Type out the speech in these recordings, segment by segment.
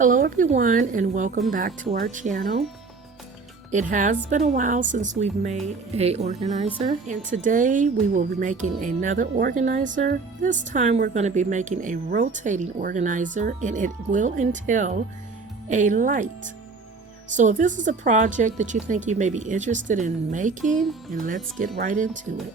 Hello everyone and welcome back to our channel. It has been a while since we've made a organizer, and today we will be making another organizer. This time we're going to be making a rotating organizer, and it will entail a light. So if this is a project that you think you may be interested in making, and let's get right into it.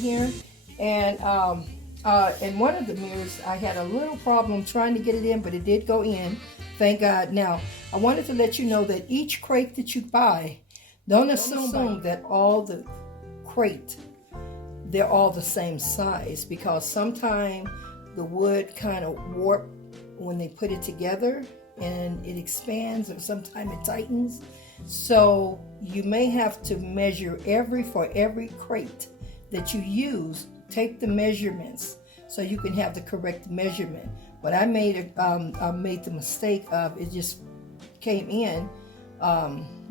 Here, and in one of the mirrors I had a little problem trying to get it in, but it did go in, thank God. Now I wanted to let you know that each crate that you buy, don't assume that all the crate they're all the same size, because sometimes the wood kind of warp when they put it together and it expands, or sometimes it tightens. So you may have to measure for every crate that you use. Take the measurements so you can have the correct measurement. But I made the mistake of it just came in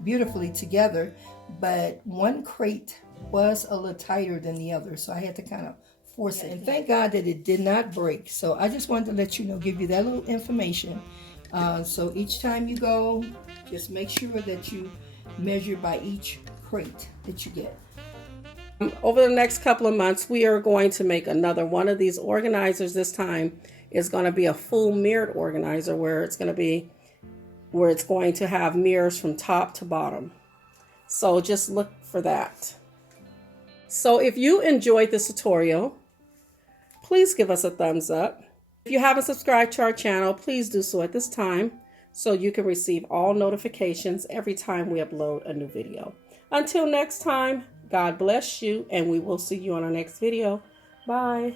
beautifully together, but one crate was a little tighter than the other, so I had to kind of force it. And thank God that it did not break. So I just wanted to let you know, give you that little information. So each time you go, just make sure that you measure by each crate that you get. Over the next couple of months, we are going to make another one of these organizers. This time is going to be a full mirrored organizer, where it's going to have mirrors from top to bottom. So just look for that. So if you enjoyed this tutorial, please give us a thumbs up. If you haven't subscribed to our channel, please do so at this time, so you can receive all notifications every time we upload a new video. Until next time, God bless you, and we will see you on our next video. Bye.